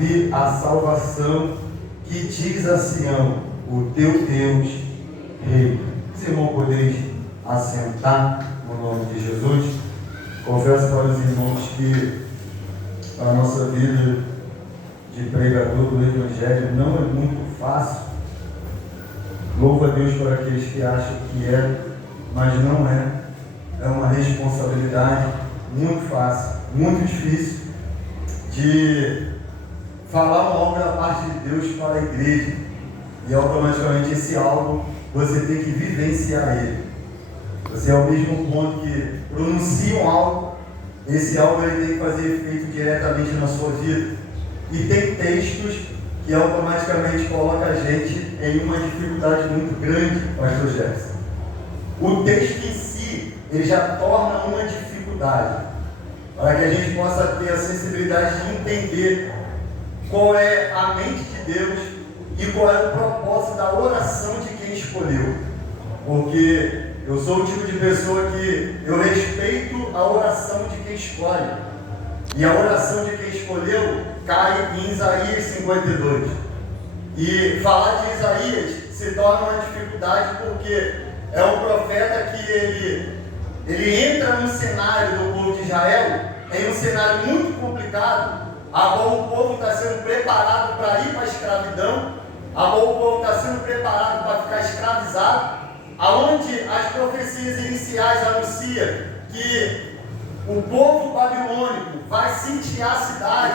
E a salvação que diz a Sião, o teu Deus, Rei. Os irmãos podeis assentar no nome de Jesus. Confesso para os irmãos que a nossa vida de pregador do Evangelho não é muito fácil. Louvo a Deus por aqueles que acham que é, mas não é. É uma responsabilidade muito fácil, muito difícil de falar algo da parte de Deus para a igreja. E automaticamente esse algo você tem que vivenciar ele. Você é ao mesmo ponto que pronuncia algo, esse algo ele tem que fazer efeito diretamente na sua vida. E tem textos que automaticamente colocam a gente em uma dificuldade muito grande, pastor Jefferson. O texto em si, ele já torna uma dificuldade, para que a gente possa ter a sensibilidade de entender qual é a mente de Deus e qual é o propósito da oração de quem escolheu. Porque eu sou o tipo de pessoa que eu respeito a oração de quem escolhe. E a oração de quem escolheu cai em Isaías 52. E falar de Isaías se torna uma dificuldade porque é um profeta que ele entra no cenário do povo de Israel, em um cenário muito complicado, a qual o povo está sendo preparado para ir para a escravidão, a qual o povo está sendo preparado para ficar escravizado, aonde as profecias iniciais anunciam que o povo babilônico vai sitiar a cidade,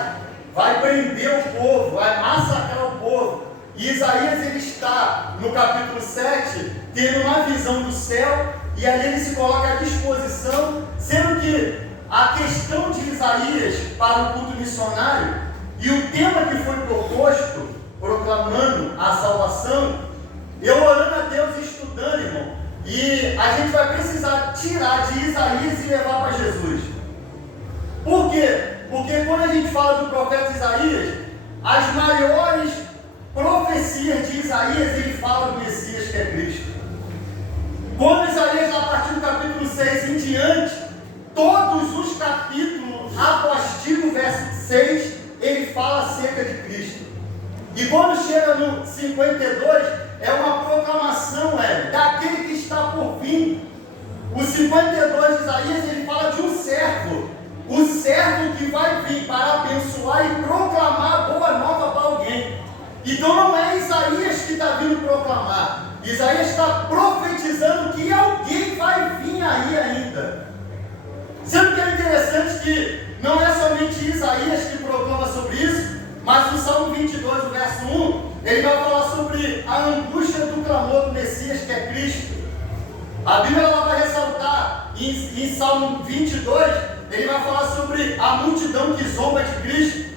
vai prender o povo, vai massacrar o povo. E Isaías ele está no capítulo 7, tendo uma visão do céu, e ali ele se coloca à disposição, sendo que a questão de Isaías para o culto missionário e o tema que foi proposto, proclamando a salvação, eu orando a Deus e estudando, irmão, e a gente vai precisar tirar de Isaías e levar para Jesus. Por quê? Porque quando a gente fala do profeta Isaías, as maiores profecias de Isaías, ele fala do Messias que é Cristo. Quando Isaías, a partir do capítulo 6 em diante, todos os capítulos, após o verso 6, ele fala acerca de Cristo. E quando chega no 52, é uma proclamação daquele que está por vir. O 52 de Isaías, ele fala de um servo. O servo que vai vir para abençoar e proclamar a boa nova para alguém. Então não é Isaías que está vindo proclamar. Isaías está profetizando que alguém vai vir aí ainda. Sendo que é interessante que não é somente Isaías que proclama sobre isso, mas no Salmo 22, verso 1, ele vai falar sobre a angústia do clamor do Messias, que é Cristo. A Bíblia ela vai ressaltar em Salmo 22, ele vai falar sobre a multidão que zomba de Cristo.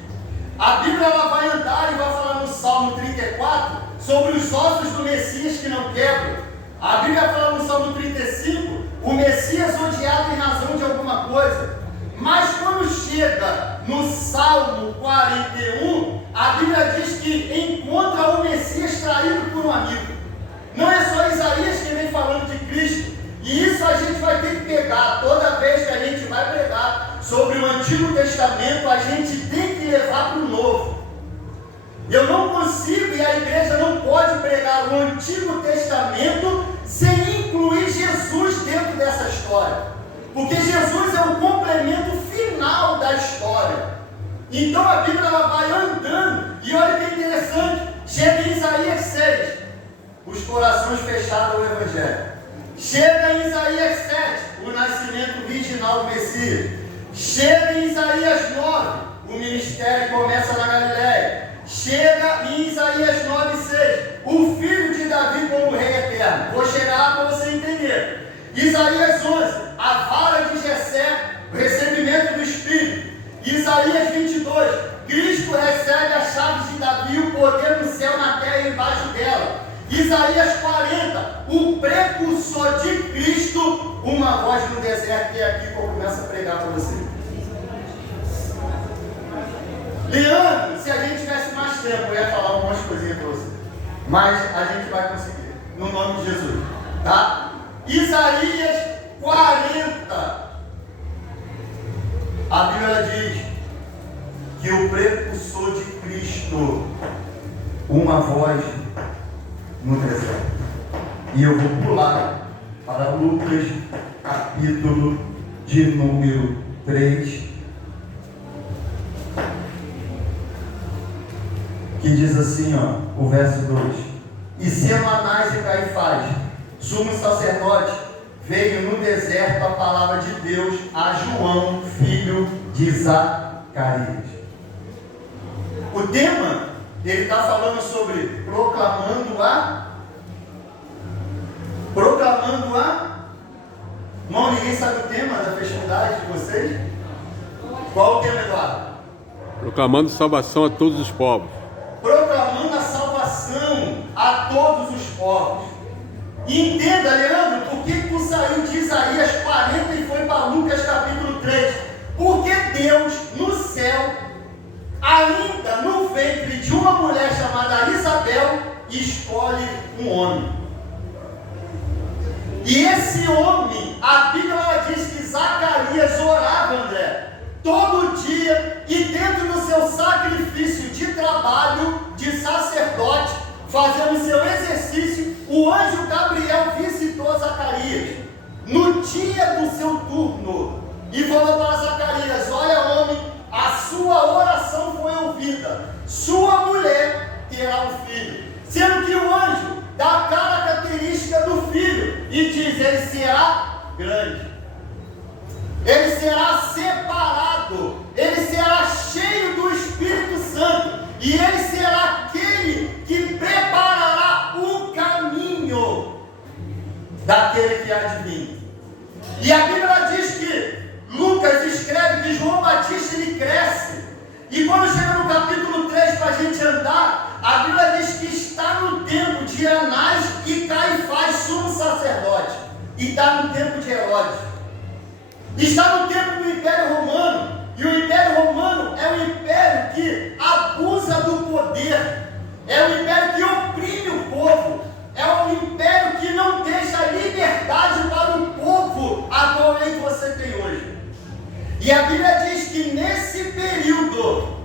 A Bíblia ela vai andar e vai falar no Salmo 34 sobre os ossos do Messias que não quebram. A Bíblia fala no Salmo 35 o Messias odiado em razão de alguma coisa. Mas quando chega no Salmo 41, a Bíblia diz que encontra o Messias traído por um amigo. Não é só Isaías que vem falando de Cristo. E isso a gente vai ter que pegar. Toda vez que a gente vai pregar sobre o Antigo Testamento, a gente tem que levar para o Novo. Eu não consigo e a igreja não pode pregar o Antigo Testamento sem incluir Jesus dentro dessa história. Porque Jesus é o complemento final da história. Então a Bíblia ela vai andando. E olha que interessante. Chega em Isaías 6. Os corações fechados ao Evangelho. Chega em Isaías 7. O nascimento virginal do Messias. Chega em Isaías 9. O ministério começa na Galileia. Chega em Isaías 9,6. O filho de Davi como rei eterno. Vou chegar lá para você entender. Isaías 11. A vara de Jessé. O recebimento do Espírito. Isaías 22. Cristo recebe as chaves de Davi. O poder no céu, na terra e embaixo dela. Isaías 40. O precursor de Cristo. Uma voz no deserto. E é aqui que eu começo a pregar para você. Leandro, se a gente tivesse mais tempo, eu ia falar algumas coisinhas para você. Mas a gente vai conseguir. No nome de Jesus. Tá? Isaías 40. A Bíblia diz que o precursor de Cristo escutou uma voz no deserto. E eu vou pular para Lucas, capítulo de número 3, que diz assim, ó, o verso 2: E sendo Anás e Caifás, sumo sacerdote, veio no deserto a palavra de Deus a João, filho de Zacarias. O tema, ele está falando sobre proclamando a... Irmão, ninguém sabe o tema da festividade de vocês? Qual o tema, Eduardo? Proclamando salvação a todos os povos. Proclamando a salvação a todos os povos. E entenda, Leandro, por que tu saiu de Isaías 40 e foi para Lucas capítulo 3? Porque Deus, no céu, ainda no ventre de uma mulher chamada Isabel, escolhe um homem. E esse homem, a Bíblia ela diz que Zacarias orava, André, todo dia, e dentro do seu sacrifício de trabalho, de sacerdote, fazendo seu exercício, o anjo Gabriel visitou Zacarias, no dia do seu turno, e falou para Zacarias: olha, homem, a sua oração foi ouvida, sua mulher terá um filho. Sendo que o anjo dá a característica do filho e diz: ele será grande, ele será separado, ele será cheio do Espírito Santo, e ele será aquele que preparará o caminho daquele que há de vir. E a Bíblia diz que Lucas escreve que João Batista ele cresce, e quando chega no capítulo 3 para a gente andar, a Bíblia diz que está no tempo de Anás e Caifás, sumo sacerdote, e está no tempo de Herodes, está no tempo do Império Romano. E o Império Romano é um império que abusa do poder, é um império que oprime o povo, é um império que não deixa liberdade para o povo atualmente que você tem hoje. E a Bíblia diz que nesse período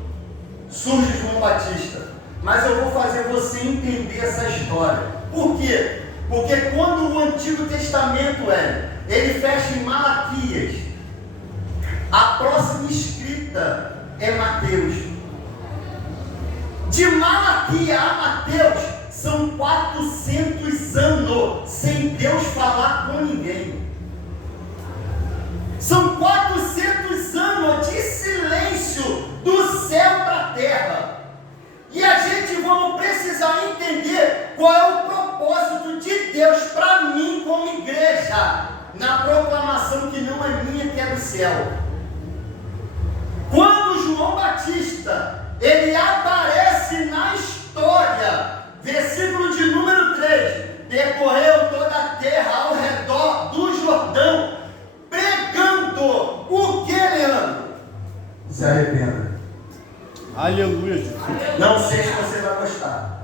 surge João Batista. Mas eu vou fazer você entender essa história. Por quê? Porque quando o Antigo Testamento ele fecha em Malaquias, a próxima escrita é Mateus. De Malaquias a Mateus são 400 anos sem Deus falar com ninguém. São 400 anos de silêncio do céu para a terra. E a gente vamos precisar entender qual é o propósito de Deus para mim como igreja, na proclamação que não é minha, que é do céu. Quando João Batista, ele aparece na história, versículo de número 3, percorreu toda a terra ao redor do Jordão, pregando o que, Leandro? Se arrependa. Aleluia, Jesus. Não sei se você vai gostar,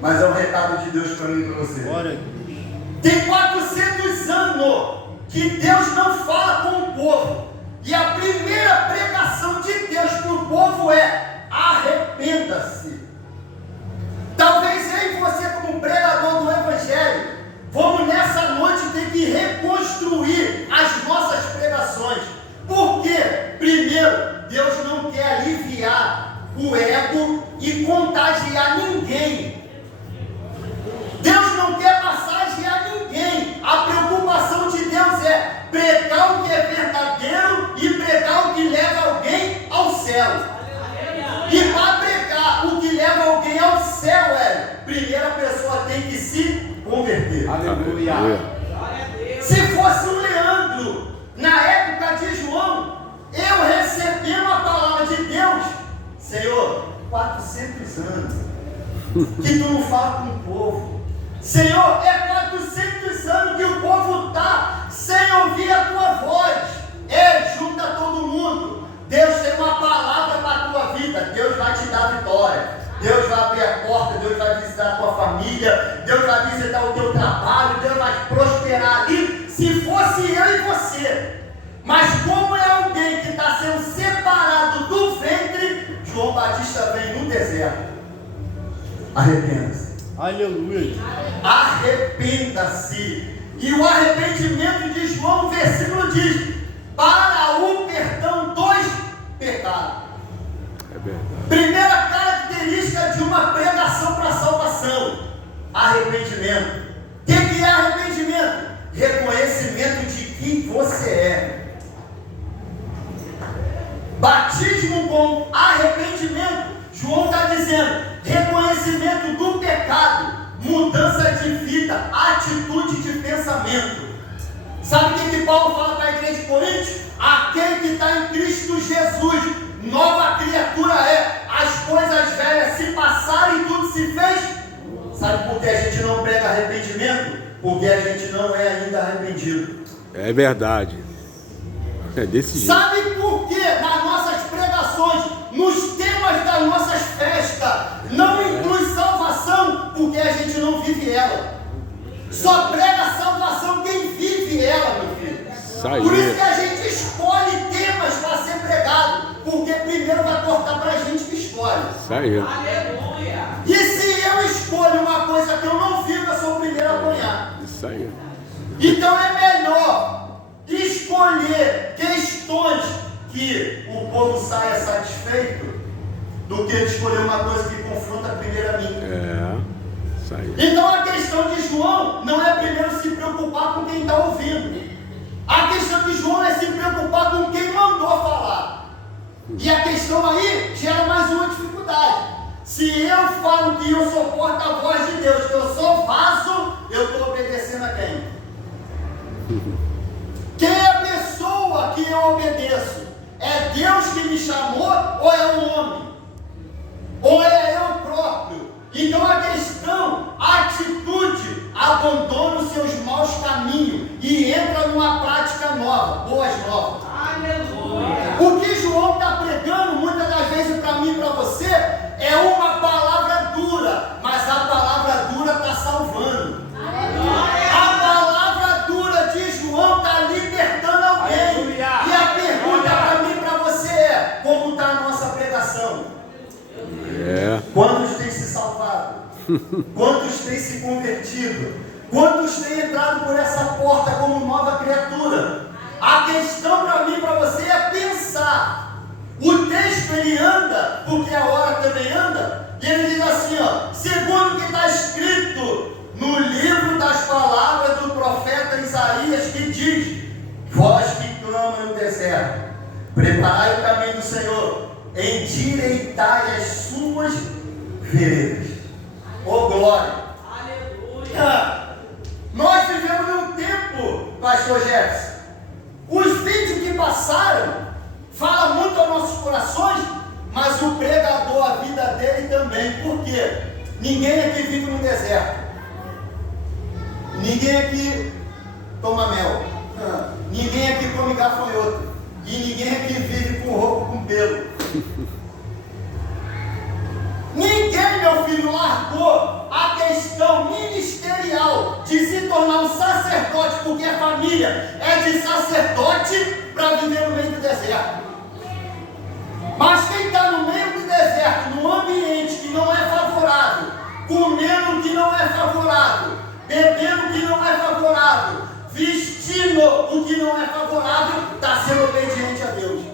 mas é um recado de Deus para mim e para você. Glória a Deus. Tem 400 anos que Deus não fala com o povo, e a primeira pregação de Deus para o povo é: arrependa-se. Talvez eu e você, como pregador do Evangelho, vamos nessa noite ter que reconstruir as nossas pregações. Por quê? Primeiro, Deus não quer aliviar o ego e contagiar ninguém. Deus não quer massagear ninguém. A preocupação de Deus é pregar o que é verdadeiro e pregar o que leva alguém ao céu. E para pregar o que leva alguém ao céu, primeiro a pessoa tem que se converter. Aleluia. Se fosse o Leandro, na época de João, eu recebendo a palavra de Deus: Senhor, 400 anos que tu não fala com o povo. Senhor, é 400 anos que o povo está sem ouvir a tua voz. Junta todo mundo. Deus tem uma palavra para a tua vida. Deus vai te dar vitória. Deus vai abrir a porta. Deus vai visitar a tua família. Deus vai visitar o teu trabalho. Deus vai prosperar ali. Se fosse eu e você. Mas como é alguém que está sendo separado do ventre, João Batista vem no deserto. Arrependa-se. Aleluia. Arrependa-se. E o arrependimento de João, no versículo diz: para o perdão dos pecados. É verdade. Primeira característica de uma pregação para salvação: arrependimento. O que é arrependimento? Reconhecimento de quem você é. Batismo com arrependimento, João está dizendo, reconhecimento do pecado, mudança de vida, atitude de pensamento. Sabe o que Paulo fala para a igreja de Coríntios? Aquele que está em Cristo Jesus, nova criatura é. As coisas velhas se passaram e tudo se fez. Sabe por que a gente não prega arrependimento? Porque a gente não é ainda arrependido. É verdade. É desse jeito. Sabe por que nas nossas pregações, nos temas das nossas festas, não inclui salvação? Porque a gente não vive ela. Só prega salvação quem vive ela, meu filho. Isso aí. Por isso que a gente escolhe temas para ser pregado, porque primeiro vai cortar para a gente que escolhe. Isso aí. E se eu escolho uma coisa que eu não vivo, eu sou o primeiro a apanhar. Isso aí. Então é melhor escolher questões que o povo saia satisfeito do que escolher uma coisa que confronta primeiro a mim. É. Isso aí. Então a questão de João não é primeiro se preocupar com quem está ouvindo. A questão de João é se preocupar com quem mandou falar. E a questão aí gera mais uma dificuldade. Se eu falo que eu sou porta-voz de Deus, que eu sou vaso, eu estou obedecendo a quem? Quem é a pessoa que eu obedeço? É Deus que me chamou ou é o homem? Ou é eu próprio? Então a questão, a atitude, abandona os seus maus caminhos e entra numa prática nova, boas novas. Aleluia. O que João está pregando muitas das vezes para mim e para você é uma palavra dura, mas a palavra dura está salvando. Aleluia. A palavra dura de João está libertando alguém. Aleluia. E a pergunta para mim e para você é: como está a nossa pregação? É. Quantos têm se salvado? Quantos têm se convertido? Quantos têm entrado por essa porta como nova criatura? A questão para mim e para você é pensar. O texto ele anda, porque a hora também anda, e ele diz assim, ó, segundo o que está escrito no livro das palavras do profeta Isaías, que diz: vós que clamam no deserto, preparai o caminho do Senhor, endireitai as suas veredas. Oh glória! Aleluia! Nós vivemos num tempo, pastor Jefferson, os vídeos que passaram falam muito aos nossos corações, mas o pregador, a vida dele também. Por quê? Ninguém aqui vive no deserto. Ninguém aqui toma mel. Ninguém aqui come gafanhoto. E ninguém aqui vive com roupa com pelo. Ninguém, meu filho, largou a questão ministerial de se tornar um sacerdote, porque a família é de sacerdote para viver no meio do deserto. Mas quem está no meio do deserto, num ambiente que não é favorável, comendo o que não é favorável, bebendo o que não é favorável, vestindo o que não é favorável, está sendo obediente a Deus.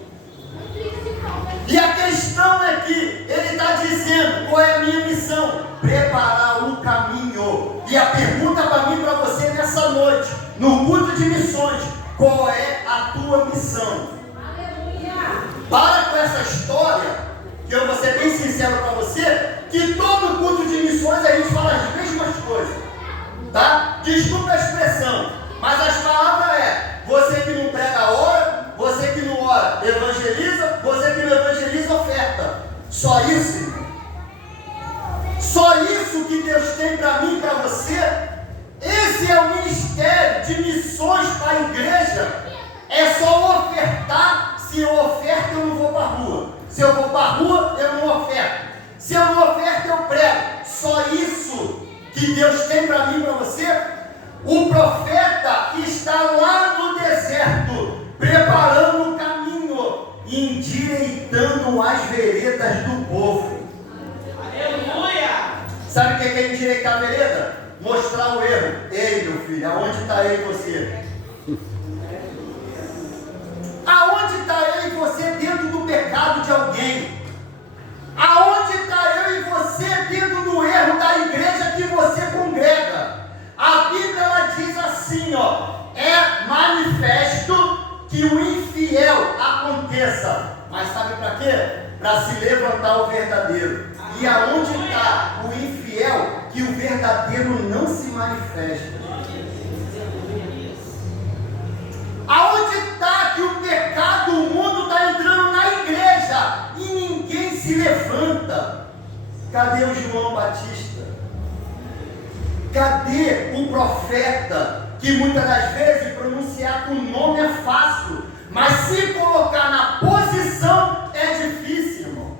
E a questão é que ele está dizendo: qual é a minha missão? Preparar um caminho. E a pergunta para mim e para você nessa noite, no culto de missões: qual é a tua missão? Aleluia. Para com essa história, que eu vou ser bem sincero para você, que todo culto de missões a gente fala as mesmas coisas, tá? Desculpa a expressão, mas as palavras é: você que não prega ora, você que não ora evangeliza, você que não evangeliza oferta. Só isso, irmão. Só isso que Deus tem para mim e para você. Esse é o ministério de missões para a igreja. É só ofertar. Se eu oferto, eu não vou para a rua. Se eu vou para a rua, eu não oferto. Se eu não oferto, eu prego. Só isso que Deus tem para mim e para você. O profeta está lá no deserto, preparando o caminho, endireitando endireitam as veredas do povo. Aleluia! Sabe o que é endireitar a vereda? Mostrar o erro. Ei, meu filho, aonde está eu e você? Aonde está eu e você dentro do pecado de alguém? Aonde está eu e você dentro do erro da igreja que você congrega? A Bíblia ela diz assim, ó, é manifesto que o infiel aconteça. Mas sabe para quê? Para se levantar o verdadeiro. E aonde está o infiel que o verdadeiro não se manifesta? Aonde está que o pecado, o mundo está entrando na igreja e ninguém se levanta? Cadê o João Batista? Cadê o profeta que muitas das vezes pronunciar com o nome é fácil, mas se colocar na posição é difícil, irmão?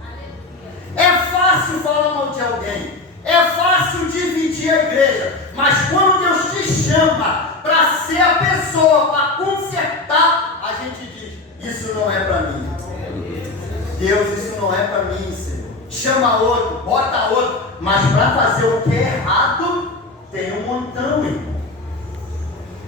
É fácil falar mal de alguém, é fácil dividir a igreja, mas quando Deus te chama para ser a pessoa, para consertar, a gente diz, isso não é para mim. Deus, isso não é para mim, Senhor. Chama outro, bota outro, mas para fazer o que é errado, tem um montão, irmão.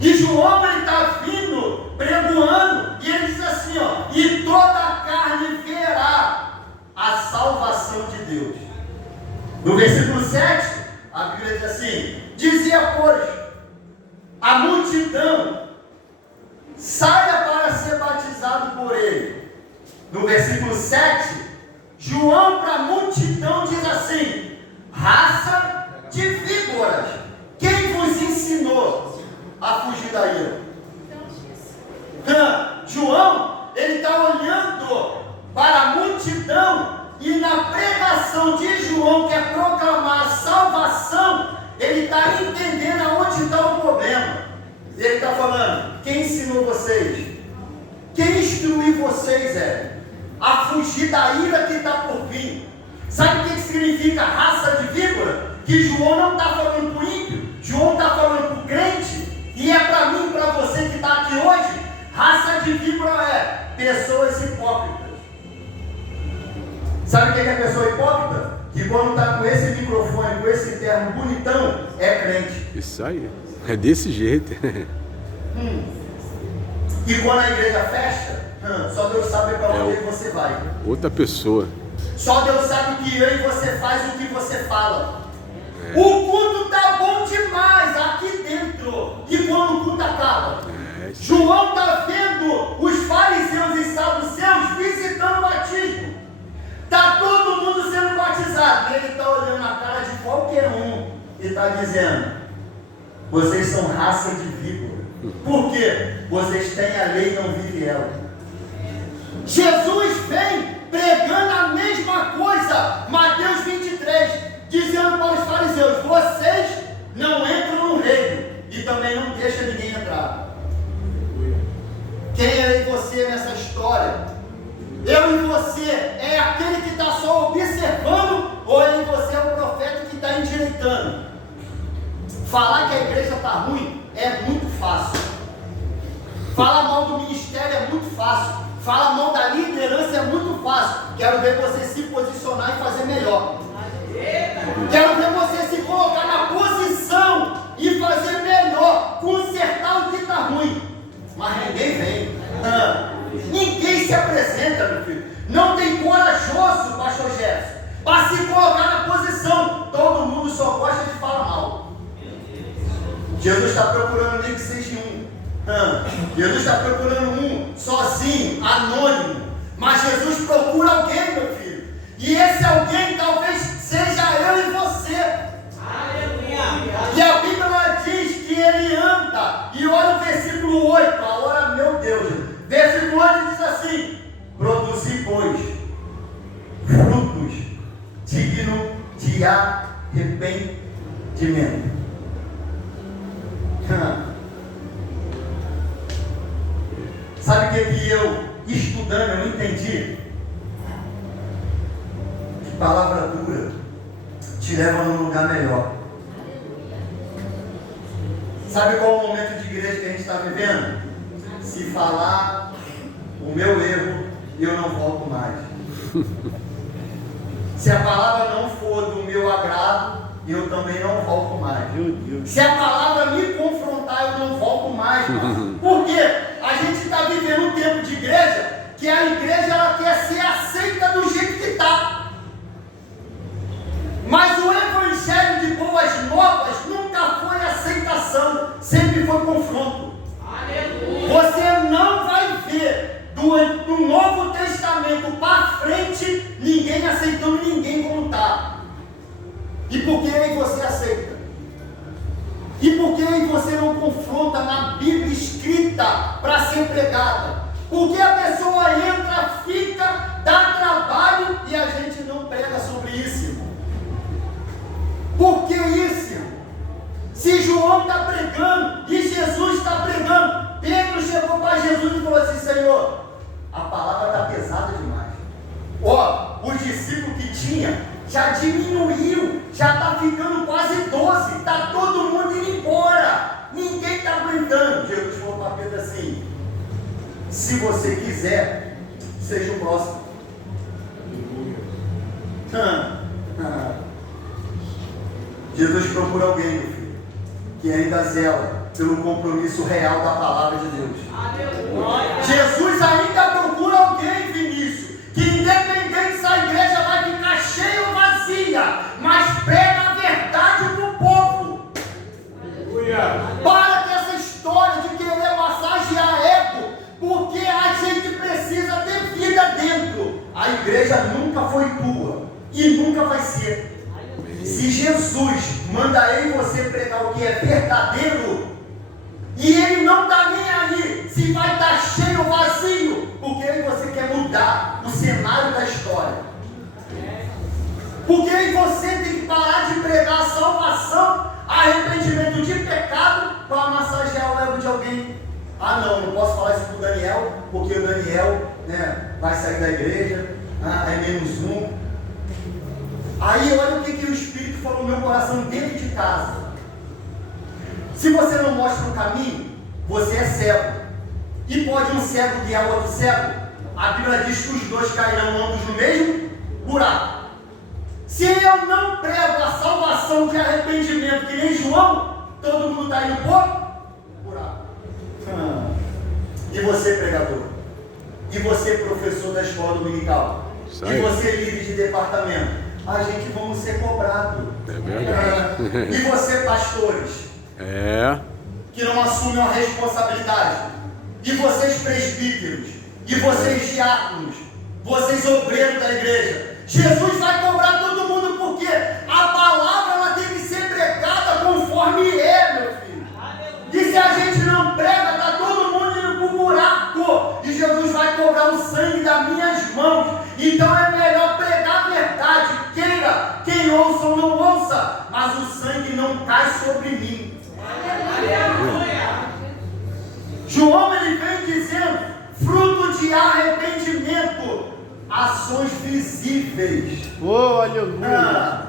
E João, ele está vindo, pregoando, e ele diz assim, ó, e toda a carne verá a salvação de Deus. No versículo 7, a Bíblia diz assim, dizia, pois, a multidão, saia para ser batizado por ele. No versículo 7, João para a multidão diz assim, raça de víboras, quem vos ensinou a fugir da ira? João, ele está olhando para a multidão e na pregação de João, que é proclamar a salvação, ele está entendendo aonde está o problema. Ele está falando, quem ensinou vocês? Quem instruiu vocês a fugir da ira que está por vir? Sabe o que significa raça de víbora? Que João não está falando para o ímpio, João está falando para o crente, e é para mim, para você que está aqui hoje, raça de víbora é pessoas hipócritas. Sabe o que é pessoa hipócrita? Que quando está com esse microfone, com esse terno bonitão, é crente. Isso aí. É desse jeito. E quando a igreja fecha, só Deus sabe para onde você vai. Outra pessoa. Só Deus sabe o que eu e você faz e o que você fala. O culto está bom demais aqui dentro. E quando o culto acaba? João está vendo os fariseus e saduceus visitando o batismo. Está todo mundo sendo batizado. E ele está olhando a cara de qualquer um e está dizendo, vocês são raça de víbora. Por quê? Vocês têm a lei e não vivem ela. Jesus vem pregando a mesma coisa. Mateus 23, dizendo para os fariseus, vocês não entram no reino e também não deixam ninguém entrar. Quem é eu e você nessa história? Eu e você é aquele que está só observando, ou eu e você é o profeta que está endireitando? Falar que a igreja está ruim é muito fácil. Falar mal do ministério é muito fácil. Falar mal da liderança é muito fácil. Quero ver você se posicionar e fazer melhor. Quero ver você se colocar na posição e fazer melhor, consertar o que está ruim. Mas ninguém vem. Ninguém se apresenta, meu filho. Não tem corajoso, pastor Jefferson, para se colocar na posição. Todo mundo só gosta de falar mal. Jesus está procurando nem que seja um. Jesus está procurando um sozinho, anônimo. Mas Jesus procura alguém, meu filho. E esse alguém talvez seja eu e você. E a Bíblia diz que ele anda. E olha o versículo 8. Agora, meu Deus. Versículo 8 diz assim: produzi, pois, frutos dignos de arrependimento. Sabe o que eu, estudando, eu entendi? Que palavra dura te leva num lugar melhor. Sabe qual é o momento de igreja que a gente está vivendo? Se falar o meu erro, eu não volto mais. Se a palavra não for do meu agrado, eu também não volto mais. Se a palavra me confrontar, eu não volto mais. Por quê? A gente está vivendo um tempo de igreja que a igreja ela quer ser aceita do jeito que está. Mas o evangelho de boas novas nunca foi aceitação, sempre foi confronto. Aleluia. Você não vai ver do Novo Testamento para frente ninguém aceitando ninguém como está. E por que aí você aceita? E por que aí você não confronta na Bíblia escrita para ser pregada? Porque a pessoa entra, fica, dá trabalho e a gente não prega sobre isso, irmão. Por que isso, irmão? Se João está pregando e Jesus está pregando, Pedro chegou para Jesus e falou assim: Senhor, a palavra está pesada demais. Ó, os discípulos que tinha já diminuiu, já está ficando quase 12, está todo mundo indo embora, ninguém está aguentando. Jesus falou para Pedro assim: se você quiser, seja o próximo. Jesus procura alguém, meu filho, que ainda zela pelo compromisso real da palavra de Deus. Aleluia. Jesus ainda procura alguém, Vinícius, que independente se a igreja vai ficar cheia ou vazia, mas prega a verdade para o povo. Aleluia. Para com essa história de querer massagear ego, porque a gente precisa ter vida dentro. A igreja nunca foi tua e nunca vai ser. Se Jesus manda eu e você pregar o que é verdadeiro, e ele não está nem aí se vai estar cheio ou vazio, porque aí você quer mudar o cenário da história. Porque aí você tem que parar de pregar salvação, arrependimento de pecado, para massagear o ego de alguém. Ah não posso falar isso para o Daniel, porque o Daniel, vai sair da igreja, é menos um. Aí olha o que o Espírito falou no meu coração dentro de casa. Se você não mostra o caminho, você é cego. E pode um cego guiar o outro cego? A Bíblia diz que os dois cairão ambos no mesmo buraco. Se eu não prego a salvação de arrependimento que nem João, todo mundo está indo por buraco. E você, pregador? E você, professor da escola dominical? E você, líder de departamento? A gente vamos ser cobrados. É verdade. E você, pastores? Que não assumem a responsabilidade. E vocês, presbíteros? E vocês, diáconos? Vocês, obreiros da igreja? Jesus vai cobrar todo mundo, porque a palavra ela tem que ser pregada conforme é, meu filho. E se a gente não prega, está todo mundo indo para o buraco. E Jesus vai cobrar o sangue das minhas mãos. Então é melhor pregar a verdade. Queira, quem ouça ou não ouça, mas o sangue não cai sobre mim. Aleluia. João ele vem dizendo: fruto de arrependimento, ações visíveis. Aleluia.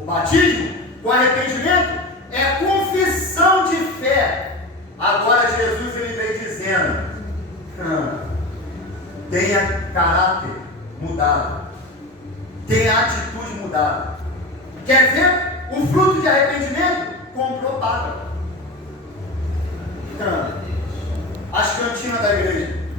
O batismo com arrependimento é confissão de fé. Agora Jesus ele vem dizendo: tenha caráter mudado, tenha atitude mudada. Quer ver o fruto de arrependimento? Comprou, paga. As cantinas da igreja.